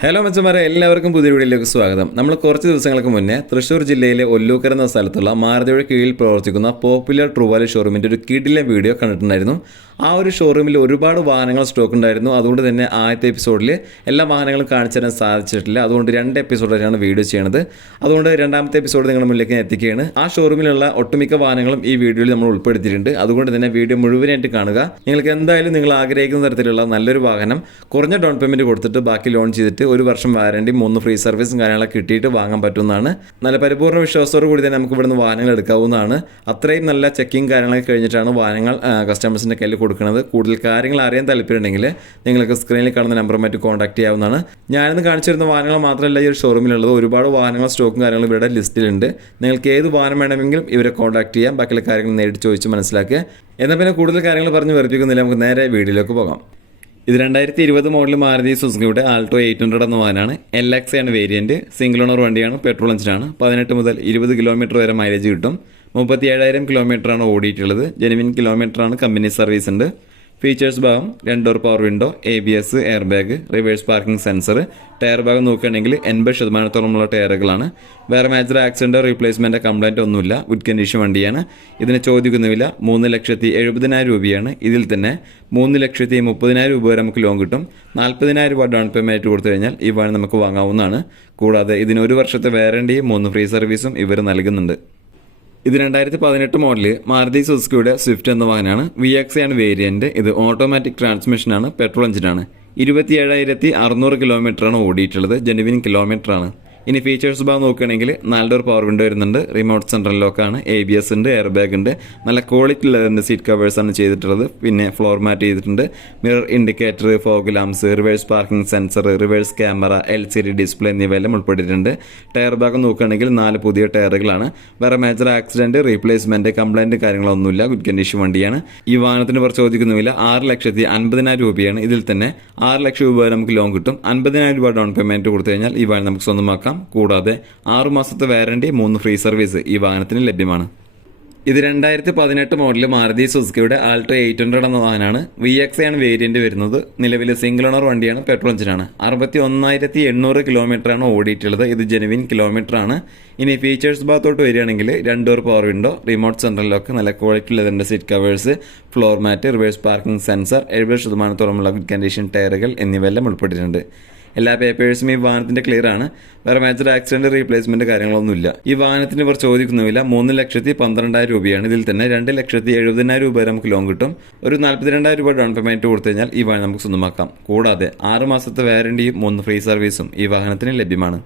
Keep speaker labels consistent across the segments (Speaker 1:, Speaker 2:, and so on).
Speaker 1: Hello മച്ചന്മാരെ എല്ലാവർക്കും പുതിയ വീഡിയോയിലേക്ക് സ്വാഗതം. നമ്മൾ കുറച്ച് ദിവസങ്ങൾക്ക് മുന്നേ തൃശ്ശൂർ ജില്ലയിലെ ഒല്ലൂക്കർ എന്ന സ്ഥലത്തുള്ള മാരുതിയുടെ കീഴിൽ പ്രവർത്തിക്കുന്ന പോപ്പുലർ ട്രൂവാലി ഷോറൂമിന്റെ ഒരു കിഡിലെ വീഡിയോ കണ്ടിട്ടുണ്ടായിരുന്നു. ആ ഒരു ഷോറൂമിൽ ഒരുപാട് വാഹനങ്ങൾ സ്റ്റോക്ക് ഉണ്ടായിരുന്നു. അതുകൊണ്ട് തന്നെ ആദ്യത്തെ എപ്പിസോഡിൽ എല്ലാ വാഹനങ്ങളും കാണിച്ചു തരാൻ സാധിച്ചിട്ടില്ല. അതുകൊണ്ട് രണ്ട് എപ്പിസോഡിലാണ് വീഡിയോ ചെയ്യണത്. അതുകൊണ്ട് രണ്ടാമത്തെ എപ്പിസോഡ് നിങ്ങളുടെ മുന്നിലേക്ക് എത്തിക്കുകയാണ്. ആ ഷോറൂമിലുള്ള ഒട്ടുമിക്ക വാഹനങ്ങളും ഈ വീഡിയോയിൽ നമ്മൾ ഉൾപ്പെടുത്തിയിട്ടുണ്ട്. അതുകൊണ്ട് തന്നെ വീഡിയോ മുഴുവനായിട്ട് കാണുക. നിങ്ങൾക്ക് എന്തായാലും നിങ്ങൾ ആഗ്രഹിക്കുന്ന തരത്തിലുള്ള നല്ലൊരു വാഹനം കുറഞ്ഞ ഡൗൺ പേയ്മെന്റ് കൊടുത്തിട്ട് ബാക്കി ലോൺ ചെയ്തിട്ട് ഒരു വർഷം വാരണ്ടി മൂന്ന് ഫ്രീ സർവീസും കാര്യങ്ങളൊക്കെ കിട്ടിയിട്ട് വാങ്ങാൻ പറ്റുന്നതാണ് നല്ല പരിപൂർണ വിശ്വാസത്തോടു കൂടി തന്നെ നമുക്ക് ഇവിടുന്ന് വാഹനങ്ങൾ എടുക്കാവുന്നതാണ്. അത്രയും നല്ല ചെക്കിങ് കാര്യങ്ങളൊക്കെ കഴിഞ്ഞിട്ടാണ് വാഹനങ്ങൾ കസ്റ്റമേഴ്സിന്റെ കയ്യിൽ കൊടുക്കുന്നത്. കൂടുതൽ കാര്യങ്ങൾ അറിയാൻ താല്പര്യമുണ്ടെങ്കിൽ നിങ്ങൾക്ക് സ്ക്രീനിൽ കാണുന്ന നമ്പറുമായിട്ട് കോൺടാക്ട് ചെയ്യാവുന്നതാണ്. ഞാനിന്ന് കാണിച്ചു തരുന്ന വാഹനങ്ങൾ മാത്രമല്ല ഈ ഷോറൂമിലുള്ളത് ഒരുപാട് വാഹനങ്ങൾ സ്റ്റോക്കും കാര്യങ്ങളും ഇവിടെ ലിസ്റ്റിലുണ്ട്. നിങ്ങൾക്ക് ഏത് വാഹനം വേണമെങ്കിലും ഇവരെ കോൺടാക്ട് ചെയ്യാം. ബാക്കിയുള്ള കാര്യങ്ങൾ നേരിട്ട് ചോദിച്ച് മനസ്സിലാക്കുക. എന്നാൽ പിന്നെ കൂടുതൽ കാര്യങ്ങൾ പറഞ്ഞ് വെറുപ്പിക്കുന്നില്ല. നമുക്ക് നേരെ വീഡിയോയിലേക്ക് പോകാം. ഇത് രണ്ടായിരത്തി ഇരുപത് മോഡൽ മാരുതി സുസുക്കിയുടെ ആൾട്ടോ എയ്റ്റ് ഹൺഡ്രഡ് എന്ന വാഹനമാണ്. എൽ എക്സ് ആണ് വേരിയന്റ് സിംഗിൾ ഓണർ വണ്ടിയാണ്. പെട്രോൾ എഞ്ചിനാണ് പതിനെട്ട് മുതൽ ഇരുപത് കിലോമീറ്റർ വരെ മൈലേജ് കിട്ടും. മുപ്പത്തി ഏഴായിരം കിലോമീറ്ററാണ് ഓടിയിട്ടുള്ളത്. ജെനുവിൻ കിലോമീറ്ററാണ് കമ്പനി സർവീസ് ഉണ്ട്. ഫീച്ചേഴ്സ് ഭാഗം രണ്ടോർ power window A B S air bag reverse parking sensor tyre ഭാഗം നോക്കുകയാണെങ്കിൽ എൺപത് ശതമാനത്തോളമുള്ള ടയറുകളാണ് വേറെ മേജർ ആക്സിഡന്റ് റീപ്ലേസ്മെന്റ് കംപ്ലൈന്റ് ഒന്നുമില്ല. ഗുഡ് കണ്ടീഷൻ വണ്ടിയാണ്. ഇതിന് ചോദിക്കുന്ന വില മൂന്ന് ലക്ഷത്തി എഴുപതിനായിരം രൂപയാണ്. ഇതിൽ തന്നെ മൂന്ന് ലക്ഷത്തി മുപ്പതിനായിരം രൂപ വരെ നമുക്ക് ലോൺ കിട്ടും. നാൽപ്പതിനായിരം രൂപ ഡൗൺ പേയ്മെന്റ് കൊടുത്തു കഴിഞ്ഞാൽ ഈ വാഹനം നമുക്ക് വാങ്ങാവുന്നതാണ്. കൂടാതെ ഇതിന് ഒരു വർഷത്തെ വാറണ്ടിയും മൂന്ന് ഫ്രീ സർവീസും ഇവർ നൽകുന്നുണ്ട്. ഇത് രണ്ടായിരത്തി പതിനെട്ട് മോഡൽ മാരുതി സുസുക്കിയുടെ സ്വിഫ്റ്റ് എന്ന വാഹനമാണ്. വി എക്സ് ആണ് വേരിയന്റ് ഇത് ഓട്ടോമാറ്റിക് ട്രാൻസ്മിഷനാണ് പെട്രോൾ എഞ്ചിനാണ് ഇരുപത്തി ഏഴായിരത്തി അറുന്നൂറ് കിലോമീറ്ററാണ് ഓടിയിട്ടുള്ളത്. ജെനുവിൻ കിലോമീറ്റർ ആണ്. ഇനി ഫീച്ചേഴ്സ് ഭാഗം നോക്കുകയാണെങ്കിൽ നാല് ഡോർ പവർ വിൻഡോ വരുന്നുണ്ട് റിമോട്ട് സെൻട്രൽ ലോക്കാണ് എ ബി എസ് ഉണ്ട് എയർ ബാഗ് ഉണ്ട്. നല്ല ക്വാളിറ്റി ലെതറിന്റെ സീറ്റ് ആണ് ചെയ്തിട്ടുള്ളത്. പിന്നെ ഫ്ലോർ മാറ്റ് ചെയ്തിട്ടുണ്ട്. Mirror indicator fog lamps reverse parking sensor reverse camera L C D display എന്നിവയെല്ലാം ഉൾപ്പെട്ടിട്ടുണ്ട്. ടയർ ഭാഗം നോക്കുകയാണെങ്കിൽ നാല് പുതിയ ടയറുകളാണ് വേറെ മേജർ ആക്സിഡന്റ് റീപ്ലേസ്മെന്റ് കംപ്ലൈന്റ് കാര്യങ്ങളൊന്നുമില്ല. ഗുഡ് കണ്ടീഷൻ വണ്ടിയാണ്. ഈ വാഹനത്തിന് പുറത്ത് ചോദിക്കുന്നുമില്ല. ആറ് ലക്ഷത്തി അൻപതിനായിരം രൂപയാണ് ഇതിൽ തന്നെ. ആറ് ലക്ഷം രൂപ നമുക്ക് ലോൺ കിട്ടും. അൻപതിനായിരം രൂപ ഡൗൺ പേയ്മെന്റ് കൊടുത്തു കഴിഞ്ഞാൽ ഈ വാഹനം നമുക്ക് സ്വന്തമാക്കാം. കൂടാതെ ആറു മാസത്തെ വാറണ്ടി മൂന്ന് ഫ്രീ സർവീസ് ഈ വാഹനത്തിന് ലഭ്യമാണ്. ഇത് രണ്ടായിരത്തി പതിനെട്ട് മോഡൽ മാരുതി സുസുക്കിയുടെ ആൾട്ടോ എയ്റ്റ് ഹൺഡ്രഡ് എന്ന വാഹനമാണ്. വി എക്സ് ആണ് വേരിയന്റ് വരുന്നത്. നിലവിൽ സിംഗിൾ ഓണർ വണ്ടിയാണ് പെട്രോൾ എഞ്ചിനാണ് അറുപത്തി ഒന്നായിരത്തി എണ്ണൂറ് കിലോമീറ്റർ ആണ് ഓടിയിട്ടുള്ളത്. ഇത് ജെനുവിൻ കിലോമീറ്റർ ആണ്. ഇനി ഫീച്ചേഴ്സ് ഭാഗത്തോട്ട് വരികയാണെങ്കിൽ രണ്ട് door power window remote central lock നല്ല ക്വാളിറ്റി ഉള്ളതിന്റെ seat covers floor mat reverse parking sensor എഴുപത് ശതമാനത്തോളമുള്ള ഗുഡ് കണ്ടീഷൻ ടയറുകൾ എന്നിവയെല്ലാം ഉൾപ്പെട്ടിട്ടുണ്ട്. എല്ലാ പേപ്പേഴ്സും ഈ വാഹനത്തിന്റെ ക്ലിയർ ആണ്. വേറെ മേജർ ആക്സിഡന്റ് റീപ്ലേസ്മെന്റ് കാര്യങ്ങളൊന്നുമില്ല. ഈ വാഹനത്തിന് ഇവർ ചോദിക്കുന്നുമില്ല മൂന്ന് ലക്ഷത്തി പന്ത്രണ്ടായിരം രൂപയാണ് ഇതിൽ തന്നെ. രണ്ട് ലക്ഷത്തി എഴുപതിനായിരം രൂപ വരെ നമുക്ക് ലോൺ കിട്ടും. ഒരു നാൽപ്പത്തിരണ്ടായിരം രൂപ ഡൗൺ പേയ്മെന്റ് കൊടുത്തു കഴിഞ്ഞാൽ ഈ വാഹനം നമുക്ക് സ്വന്തമാക്കാം. കൂടാതെ ആറ് മാസത്തെ വാറണ്ടിയും മൂന്ന് ഫ്രീ സർവീസും ഈ വാഹനത്തിന് ലഭ്യമാണ്.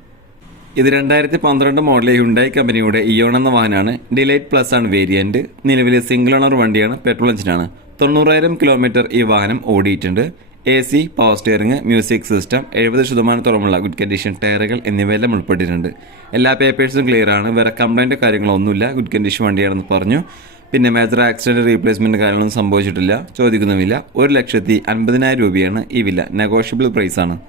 Speaker 1: ഇത് രണ്ടായിരത്തി പന്ത്രണ്ട് മോഡൽ ഹുണ്ടായി കമ്പനിയുടെ ഇയോൺ എന്ന വാഹനമാണ്. ഡിലൈറ്റ് പ്ലസ് ആണ് വേരിയന്റ് നിലവിലെ സിംഗിൾ ഓണർ വണ്ടിയാണ്. പെട്രോൾ എഞ്ചിനാണ് തൊണ്ണൂറായിരം കിലോമീറ്റർ ഈ വാഹനം ഓടിയിട്ടുണ്ട്. A C power steering music system എഴുപത് ശതമാനത്തോളമുള്ള ഗുഡ് കണ്ടീഷൻ ടയറുകൾ എന്നിവയെല്ലാം ഉൾപ്പെട്ടിട്ടുണ്ട്. എല്ലാ പേപ്പേഴ്സും ക്ലിയർ ആണ്. വേറെ കംപ്ലൈന്റ് കാര്യങ്ങളൊന്നുമില്ല. ഗുഡ് കണ്ടീഷൻ വണ്ടിയാണെന്ന് പറഞ്ഞു. പിന്നെ മേജർ ആക്സിഡന്റ് റീപ്ലേസ്മെന്റ് കാര്യങ്ങളൊന്നും സംഭവിച്ചിട്ടില്ല. ചോദിക്കുന്നുമില്ല. ഒരു ലക്ഷത്തി അൻപതിനായിരം രൂപയാണ് ഈ വില. നെഗോഷ്യബിൾ പ്രൈസാണ്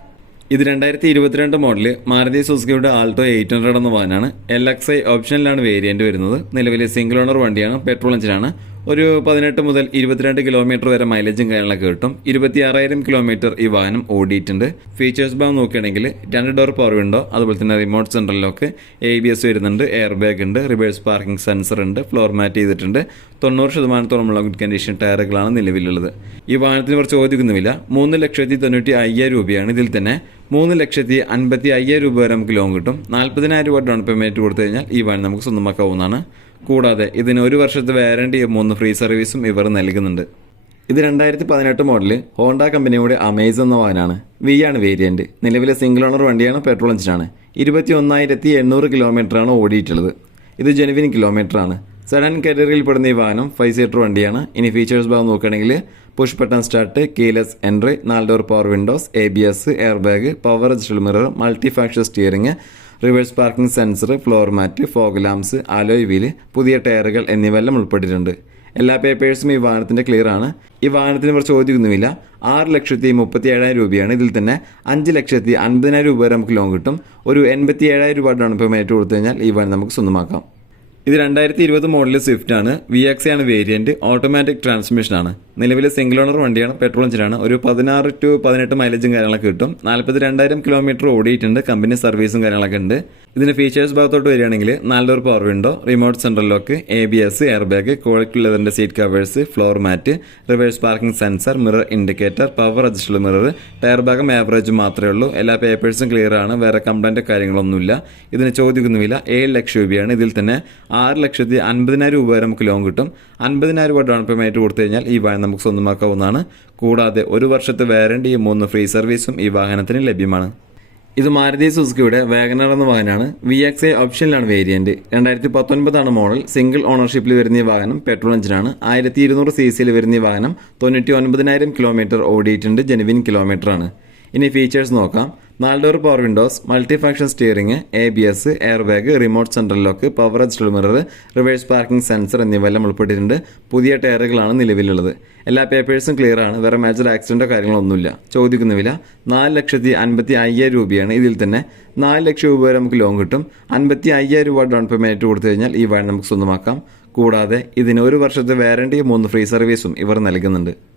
Speaker 1: ഇത് രണ്ടായിരത്തി ഇരുപത്തിരണ്ട് മോഡൽ മാരുതി സുസുക്കിയുടെ ആൾട്ടോ എയ്റ്റ് ഹൺഡ്രഡ് എന്ന വാഹനമാണ് എൽ എക്സ് ഐ ഓപ്ഷനിലാണ് വേരിയന്റ് വരുന്നത്. നിലവിലെ സിംഗിൾ ഓണർ വണ്ടിയാണ്. പെട്രോൾ എഞ്ചിനാണ് ഒരു പതിനെട്ട് മുതൽ ഇരുപത്തിരണ്ട് കിലോമീറ്റർ വരെ മൈലേജും കാര്യങ്ങളൊക്കെ കിട്ടും. ഇരുപത്തിയാറായിരം കിലോമീറ്റർ ഈ വാഹനം ഓടിയിട്ടുണ്ട്. ഫീച്ചേഴ്സ് ഭാഗം നോക്കുകയാണെങ്കിൽ രണ്ട് ഡോർ പവർ വിൻഡോ അതുപോലെ തന്നെ remote central lock A B S വരുന്നുണ്ട് എയർ ബാഗ് ഉണ്ട് റിവേഴ്സ് പാർക്കിംഗ് സെൻസർ ഉണ്ട് ഫ്ലോർ മാറ്റ് ചെയ്തിട്ടുണ്ട്. തൊണ്ണൂറ് ശതമാനത്തോളമുള്ള ഗുഡ് കണ്ടീഷൻ ടയറുകളാണ് നിലവിലുള്ളത്. ഈ വാഹനത്തിന് കുറച്ച് ചോദിക്കുന്നുമില്ല മൂന്ന് ലക്ഷത്തി തൊണ്ണൂറ്റി അയ്യായിരം രൂപയാണ് ഇതിൽ തന്നെ. മൂന്ന് ലക്ഷത്തി അൻപത്തി അയ്യായിരം രൂപ വരെ നമുക്ക് ലോൺ കിട്ടും. നാൽപ്പതിനായിരം രൂപ ഡൗൺ പേയ്മെന്റ് കൊടുത്തു കഴിഞ്ഞാൽ ഈ വാഹനം നമുക്ക് സ്വന്തമാക്കാവുന്നതാണ്. കൂടാതെ ഇതിന് ഒരു വർഷത്തെ വാരണ്ടിയും മൂന്ന് ഫ്രീ സർവീസും ഇവർ നൽകുന്നുണ്ട്. ഇത് രണ്ടായിരത്തി പതിനെട്ട് മോഡൽ ഹോണ്ട കമ്പനിയുടെ അമേസ് എന്ന വാഹനമാണ്. വി ആണ് വേരിയന്റ് നിലവിലെ സിംഗിൾ ഓണർ വണ്ടിയാണ് പെട്രോൾ എഞ്ചിനാണ് ഇരുപത്തി ഒന്നായിരത്തി എണ്ണൂറ് കിലോമീറ്ററാണ് ഓടിയിട്ടുള്ളത്. ഇത് ജെനുവിൻ കിലോമീറ്ററാണ് ആണ് കാറ്റഗറിയിൽ പെടുന്ന ഈ വാഹനം ഫൈവ് സീറ്റർ വണ്ടിയാണ്. ഇനി ഫീച്ചേഴ്സ് ഭാഗം നോക്കുകയാണെങ്കിൽ push button start keyless entry നാല് door power windows A B S air bag power adjustable mirror multi function steering reverse parking sensor floor mat fog lamps alloy wheel പുതിയ ടയറുകൾ എന്നിവയെല്ലാം ഉൾപ്പെട്ടിട്ടുണ്ട്. എല്ലാ പേപ്പേഴ്സും ഈ വാഹനത്തിന്റെ ക്ലിയർ ആണ്. ഈ വാഹനത്തിന് ഇവർ ചോദിക്കുന്നുമില്ല. ആറ് ലക്ഷത്തി മുപ്പത്തി ഏഴായിരം രൂപയാണ്. ഇതിൽ തന്നെ അഞ്ച് ലക്ഷത്തി അൻപതിനായിരം രൂപ വരെ നമുക്ക് ലോൺ കിട്ടും. ഒരു എൺപത്തി ഏഴായിരം രൂപ ഡൗൺ പേയ്മെന്റ് കൊടുത്തു കഴിഞ്ഞാൽ ഈ വാഹനം നമുക്ക് സ്വന്തമാക്കാം. ഇത് രണ്ടായിരത്തി ഇരുപത് മോഡൽ സ്വിഫ്റ്റ് ആണ്. വി എക്സ് ആണ് വേരിയന്റ് ഓട്ടോമാറ്റിക് ട്രാൻസ്മിഷൻ ആണ്. നിലവിൽ സിംഗിൾ ഓണർ വണ്ടിയാണ്. പെട്രോൾ എഞ്ചിനാണ് ഒരു പതിനാറ് ടു പതിനെട്ട് മൈലേജും കാര്യങ്ങളൊക്കെ കിട്ടും. നാൽപ്പത്തി രണ്ടായിരം കിലോമീറ്റർ ഓടിയിട്ടുണ്ട്. കമ്പനി സർവീസും കാര്യങ്ങളൊക്കെ ഉണ്ട്. ഇതിന്റെ ഫീച്ചേഴ്സ് ഭാഗത്തോട്ട് വരികയാണെങ്കിൽ നാല് door power window remote central lock A B S air bag quality ലെതറിന്റെ seat covers floor mat reverse parking sensor mirror indicator power adjustable mirror tyre ഭാഗം ആവറേജ് മാത്രമേ ഉള്ളൂ. എല്ലാ പേപ്പേഴ്സും ക്ലിയർ ആണ്. വേറെ കംപ്ലൈന്റ് കാര്യങ്ങളൊന്നുമില്ല. ഇതിന് ചോദിക്കുന്നുമില്ല. ഏഴ് ലക്ഷം രൂപയാണ്. ഇതിൽ തന്നെ ആറ് ലക്ഷത്തി അൻപതിനായിരം രൂപ വരെ നമുക്ക് ലോൺ കിട്ടും. അൻപതിനായിരം രൂപ ഡൗൺ പേയ്മെന്റ് കൊടുത്തു കഴിഞ്ഞാൽ ഈ വാഹനം നമുക്ക് സ്വന്തമാക്കാവുന്നതാണ്. കൂടാതെ ഒരു വർഷത്തെ വാറണ്ടി മൂന്ന് ഫ്രീ സർവീസും ഈ വാഹനത്തിന് ലഭ്യമാണ്. ഇത് മാരുതി സുസുക്കിയുടെ വാഗനർ എന്ന വാഹനമാണ്. വി എക്സ് ഐ ഓപ്ഷനിലാണ് വേരിയന്റ് രണ്ടായിരത്തി പത്തൊൻപതാണ് മോഡൽ സിംഗിൾ ഓണർഷിപ്പിൽ വരുന്ന ഈ വാഹനം പെട്രോൾ എഞ്ചിനാണ് ആയിരത്തി ഇരുന്നൂറ് സി സിയിൽ വരുന്ന ഈ വാഹനം തൊണ്ണൂറ്റി ഒൻപതിനായിരം കിലോമീറ്റർ ഓടിയിട്ടുണ്ട് ജെനുവിൻ കിലോമീറ്ററാണ് ഇനി ഫീച്ചേഴ്സ് നോക്കാം. നാല് door power windows multi function steering A B S air bag remote central lock power adjustable mirror reverse parking sensor എന്നിവയെല്ലാം ഉൾപ്പെട്ടിട്ടുണ്ട്. പുതിയ ടയറുകളാണ് നിലവിലുള്ളത്. എല്ലാ പേപ്പേഴ്സും ക്ലിയർ ആണ്. വേറെ മേജർ ആക്സിഡന്റോ കാര്യങ്ങളൊന്നുമില്ല ചോദിക്കുന്ന വില നാല് ലക്ഷത്തി അൻപത്തി അയ്യായിരം രൂപയാണ്. ഇതിൽ തന്നെ നാല് ലക്ഷം രൂപ വരെ നമുക്ക് ലോൺ കിട്ടും. അൻപത്തി അയ്യായിരം രൂപ ഡൗൺ പേയ്മെന്റ് കൊടുത്തു കഴിഞ്ഞാൽ ഈ വാഹനം നമുക്ക് സ്വന്തമാക്കാം. കൂടാതെ ഇതിന് ഒരു വർഷത്തെ വാറണ്ടിയും മൂന്ന് ഫ്രീ സർവീസും ഇവർ നൽകുന്നുണ്ട്.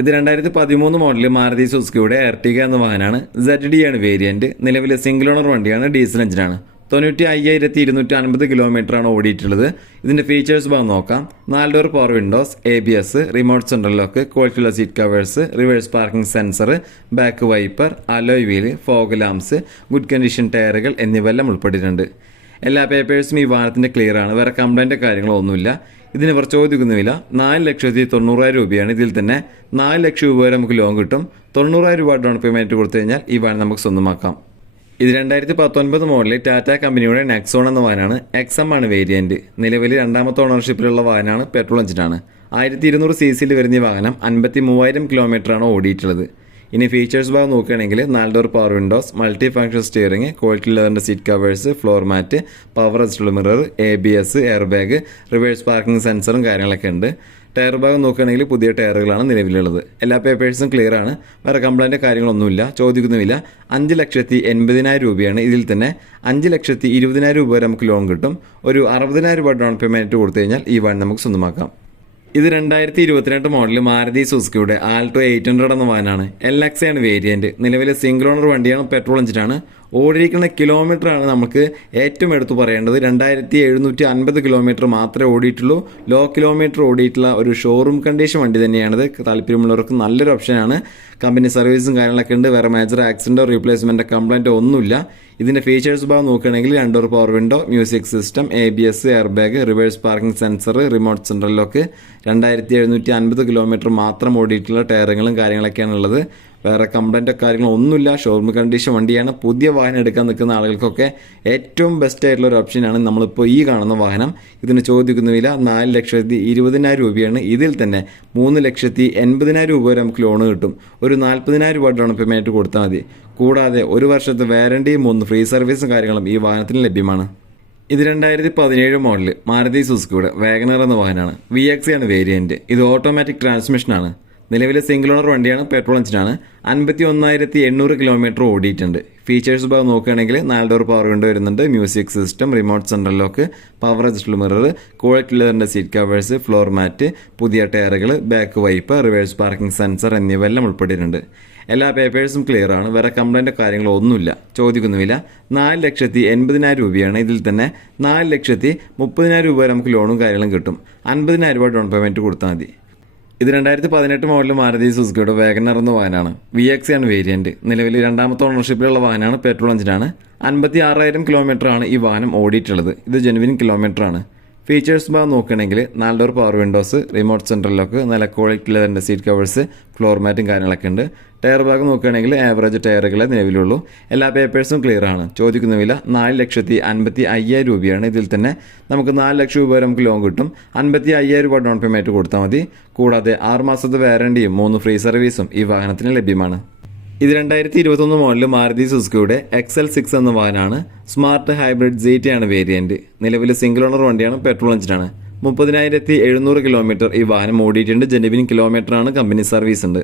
Speaker 1: ഇത് രണ്ടായിരത്തി പതിമൂന്ന് മോഡൽ മാരുതി സുസുക്കിയുടെ എർട്ടിക എന്ന വാഹനമാണ്. സെഡ് ഡി ആണ് വേരിയന്റ് നിലവിലെ സിംഗിൾ ഓണർ വണ്ടിയാണ് ഡീസൽ എഞ്ചിനാണ് തൊണ്ണൂറ്റി അയ്യായിരത്തി ഇരുന്നൂറ്റി അൻപത് കിലോമീറ്റർ ആണ് ഓടിയിട്ടുള്ളത്. ഇതിന്റെ ഫീച്ചേഴ്സ് ഭാഗം നോക്കാം. നാല് door power windows A B S remote central lock ക്വാളിറ്റിയുള്ള seat covers reverse parking sensor back wiper alloy wheel fog lamps good condition ടയറുകൾ എന്നിവയെല്ലാം ഉൾപ്പെട്ടിട്ടുണ്ട്. എല്ലാ പേപ്പേഴ്സും ഈ വാഹനത്തിന്റെ ക്ലിയർ ആണ്. വേറെ കംപ്ലൈന്റ് കാര്യങ്ങളോ ഒന്നുമില്ല ഇതിന് ഇവർ ചോദിക്കുന്ന വില നാല് ലക്ഷത്തി തൊണ്ണൂറായിരം രൂപയാണ് ഇതിൽ തന്നെ. നാല് ലക്ഷം രൂപ വരെ നമുക്ക് ലോൺ കിട്ടും. തൊണ്ണൂറായിരം രൂപ ഡൗൺ പേയ്മെന്റ് കൊടുത്തു കഴിഞ്ഞാൽ ഈ വാഹനം നമുക്ക് സ്വന്തമാക്കാം. ഇത് രണ്ടായിരത്തി പത്തൊൻപത് മോഡലിൽ ടാറ്റ കമ്പനിയുടെ നെക്സോൺ എന്ന വാഹനമാണ്. എക്സം ആണ് വേരിയന്റ് നിലവിൽ രണ്ടാമത്തെ ഓണർഷിപ്പിലുള്ള വാഹനമാണ് പെട്രോൾ എഞ്ചിനാണ്. ആയിരത്തി ഇരുന്നൂറ് സി സിയിൽ വരുന്ന വാഹനം അൻപത്തി മൂവായിരം കിലോമീറ്ററാണ് ഓടിയിട്ടുള്ളത്. ഇനി ഫീച്ചേഴ്സ് ഭാഗം നോക്കുകയാണെങ്കിൽ നാല് door power windows multi function steering quality ലെതറിന്റെ seat covers floor mat power adjustable mirror A B S air bag reverse parking സെൻസറും കാര്യങ്ങളൊക്കെ ഉണ്ട്. ടയർ ഭാഗം നോക്കുകയാണെങ്കിൽ പുതിയ ടയറുകളാണ് നിലവിലുള്ളത്. എല്ലാ പേപ്പേഴ്സും ക്ലിയർ ആണ്. വേറെ കംപ്ലൈന്റ് കാര്യങ്ങളൊന്നുമില്ല ചോദിക്കുന്നുമില്ല. അഞ്ച് ലക്ഷത്തി എൺപതിനായിരം രൂപയാണ്. ഇതിൽ തന്നെ അഞ്ച് ലക്ഷത്തി ഇരുപതിനായിരം രൂപ വരെ നമുക്ക് ലോൺ കിട്ടും. ഒരു അറുപതിനായിരം രൂപ ഡൗൺ പേയ്മെന്റ് കൊടുത്തു കഴിഞ്ഞാൽ ഈ വൺ നമുക്ക് സ്വന്തമാക്കാം. ഇത് രണ്ടായിരത്തി ഇരുപത്തിരണ്ട് മോഡൽ മാരുതി സുസുക്കിയുടെ ആൽട്ടോ എയ്റ്റ് ഹൺഡ്രഡ് എന്ന വാനാണ് എൽ എക്സ് ആണ് വേരിയന്റ് നിലവിലെ സിംഗിൾ ഓണർ വണ്ടിയാണ് പെട്രോൾ എഞ്ചിനാണ് ഓടിയിരിക്കുന്ന കിലോമീറ്റർ ആണ് നമുക്ക് ഏറ്റവും എടുത്തു പറയേണ്ടത്. രണ്ടായിരത്തി എഴുന്നൂറ്റി അൻപത് കിലോമീറ്റർ മാത്രമേ ഓടിയിട്ടുള്ളൂ. ലോ കിലോമീറ്റർ ഓടിയിട്ടുള്ള ഒരു ഷോറൂം കണ്ടീഷൻ വണ്ടി തന്നെയാണിത്. താല്പര്യമുള്ളവർക്ക് നല്ലൊരു ഓപ്ഷനാണ് കമ്പനി സർവീസും കാര്യങ്ങളൊക്കെ ഉണ്ട്. വേറെ മേജർ ആക്സിഡന്റോ റീപ്ലേസ്മെന്റോ കംപ്ലൈന്റോ ഒന്നുമില്ല. ഇതിന്റെ ഫീച്ചേഴ്സ് ഭാഗം നോക്കുകയാണെങ്കിൽ രണ്ടോർ power window music system A B S air bag reverse parking sensor remote central lock രണ്ടായിരത്തി എഴുന്നൂറ്റി അൻപത് കിലോമീറ്റർ മാത്രം ഓടിയിട്ടുള്ള ടയറുകളും കാര്യങ്ങളൊക്കെയാണ് ഉള്ളത്. വേറെ കംപ്ലൈന്റോ കാര്യങ്ങളോ ഒന്നുമില്ല. ഷോറൂം കണ്ടീഷൻ വണ്ടിയാണ്. പുതിയ വാഹനം എടുക്കാൻ നിൽക്കുന്ന ആളുകൾക്കൊക്കെ ഏറ്റവും ബെസ്റ്റ് ആയിട്ടുള്ള ഒരു ഓപ്ഷനാണ് നമ്മളിപ്പോൾ ഈ കാണുന്ന വാഹനം. ഇതിന് ചോദിക്കുന്ന വില നാല് ലക്ഷത്തി ഇരുപതിനായിരം രൂപയാണ്. ഇതിൽ തന്നെ മൂന്ന് ലക്ഷത്തി എൺപതിനായിരം രൂപ വരെ നമുക്ക് ലോൺ കിട്ടും. ഒരു നാൽപ്പതിനായിരം രൂപ ഡൗൺ പേയ്മെന്റ് കൊടുത്താൽ മതി. കൂടാതെ ഒരു വർഷത്തെ വാരണ്ടിയും മൂന്ന് ഫ്രീ സർവീസും കാര്യങ്ങളും ഈ വാഹനത്തിന് ലഭ്യമാണ്. ഇത് രണ്ടായിരത്തി പതിനേഴ് മോഡൽ മാരുതി സുസുക്കിയുടെ വാഗനർ എന്ന വാഹനമാണ്. വി എക്സ് ആണ് വേരിയന്റ് ഇത് ഓട്ടോമാറ്റിക് ട്രാൻസ്മിഷനാണ് നിലവിലെ സിംഗിൾ ഓണർ വണ്ടിയാണ് പെട്രോൾ എഞ്ചിനാണ് അൻപത്തി ഒന്നായിരത്തി എണ്ണൂറ് കിലോമീറ്റർ ഓടിയിട്ടുണ്ട്. ഫീച്ചേഴ്സ് ഭാഗം നോക്കുകയാണെങ്കിൽ നാല് ഡോർ പവർ വിൻഡോ വരുന്നുണ്ട്. Music system remote central lock power adjustable mirror quality ലെതറിന്റെ seat covers floor mat പുതിയ ടയറുകൾ back wipe reverse parking sensor എന്നിവയെല്ലാം ഉൾപ്പെട്ടിട്ടുണ്ട്. എല്ലാ പേപ്പേഴ്സും ക്ലിയർ ആണ്. വേറെ കംപ്ലൈന്റോ കാര്യങ്ങളൊന്നുമില്ല ചോദിക്കുന്നുമില്ല. നാല് ലക്ഷത്തി എൺപതിനായിരം രൂപയാണ്. ഇതിൽ തന്നെ നാല് ലക്ഷത്തി മുപ്പതിനായിരം രൂപ വരെ നമുക്ക് ലോണും കാര്യങ്ങളും കിട്ടും. അൻപതിനായിരം രൂപ ഡൗൺ പേയ്മെന്റ് കൊടുത്താൽ മതി. ഇത് രണ്ടായിരത്തി പതിനെട്ട് മോഡൽ മാരുതി സുസുക്കിയുടെ വാഗനർ എന്ന വാഹനമാണ്. വി എക്സ് ആണ് വേരിയന്റ് നിലവിൽ രണ്ടാമത്തെ ഓണർഷിപ്പിലുള്ള വാഹനമാണ് പെട്രോൾ എഞ്ചിനാണ് അൻപത്തി ആറായിരം കിലോമീറ്റർ ആണ് ഈ വാഹനം ഓടിയിട്ടുള്ളത്. ഇത് ജെനുവിൻ കിലോമീറ്റർ ആണ്. ഫീച്ചേഴ്സ് ഭാഗം നോക്കുകയാണെങ്കിൽ നാല് power windows remote central lock നല്ല ക്വാളിറ്റി ലെതറിന്റെ സീറ്റ് കവേഴ്സ് ഫ്ലോർ മാറ്റും കാര്യങ്ങളൊക്കെ ഉണ്ട്. ടയർ ഭാഗം നോക്കുകയാണെങ്കിൽ ആവറേജ് ടയറുകളെ നിലവിലുള്ളൂ. എല്ലാ പേപ്പേഴ്സും ക്ലിയർ ആണ്. ചോദിക്കുന്ന വില നാല് ലക്ഷത്തി അൻപത്തി അയ്യായിരം രൂപയാണ്. ഇതിൽ തന്നെ നമുക്ക് നാല് ലക്ഷം രൂപ വരെ നമുക്ക് ലോൺ കിട്ടും. അൻപത്തി അയ്യായിരം രൂപ ഡൗൺ പേയ്മെന്റ് കൊടുത്താൽ മതി. കൂടാതെ ആറ് മാസത്തെ വാറണ്ടിയും മൂന്ന് ഫ്രീ സർവീസും ഈ വാഹനത്തിന് ലഭ്യമാണ്. ഇത് രണ്ടായിരത്തി ഇരുപത്തൊന്ന് മോഡൽ മാരുതി സുസുക്കിയുടെ എക്സൽ സിക്സ് എന്ന വാഹനമാണ്. സ്മാർട്ട് ഹൈബ്രിഡ് ജെയ്റ്റി ആണ് വേരിയന്റ് നിലവിൽ സിംഗിൾ ഓണർ വണ്ടിയാണ് പെട്രോൾ എഞ്ചിനാണ് മുപ്പതിനായിരത്തി എഴുന്നൂറ് കിലോമീറ്റർ ഈ വാഹനം ഓടിയിട്ടുണ്ട്. ജെനുവിൻ കിലോമീറ്ററാണ് കമ്പനി സർവീസ് ഉണ്ട്.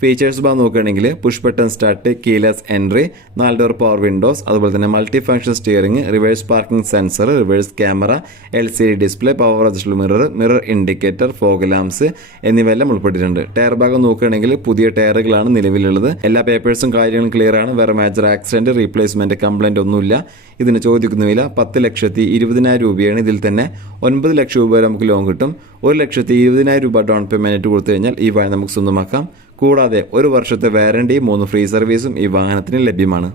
Speaker 1: ഫീച്ചേഴ്സ് ബാ നോക്കുകയാണെങ്കിൽ push button start keyless entry നാല് ഡോർ പവർ വിൻഡോസ് അതുപോലെ തന്നെ multi function steering reverse parking sensor reverse camera L C D display power adjustable mirror mirror indicator fog lamps എന്നിവയെല്ലാം ഉൾപ്പെട്ടിട്ടുണ്ട്. Tyre ഭാഗം നോക്കുകയാണെങ്കിൽ പുതിയ ടയറുകളാണ് നിലവിലുള്ളത്. എല്ലാ പേപ്പേഴ്സും കാര്യങ്ങളും ക്ലിയർ ആണ്. വേറെ മേജർ ആക്സിഡന്റ് റീപ്ലേസ്മെന്റ് കംപ്ലൈന്റ് ഒന്നുമില്ല. ഇതിന് ചോദിക്കുന്നുമില്ല. പത്ത് ലക്ഷത്തി ഇരുപതിനായിരം രൂപയാണ് ഇതിൽ തന്നെ ഒൻപത് ലക്ഷം രൂപ വരെ നമുക്ക് ലോൺ കിട്ടും. ഒരു ലക്ഷത്തി ഇരുപതിനായിരം രൂപ ഡൗൺ പേയ്മെന്റ് കൊടുത്തു കഴിഞ്ഞാൽ ഈ വാഹനം നമുക്ക് സ്വന്തമാക്കാം. കൂടാതെ ഒരു വർഷത്തെ വാറണ്ടിയും മൂന്ന് ഫ്രീ സർവീസും ഈ വാഹനത്തിന് ലഭ്യമാണ്.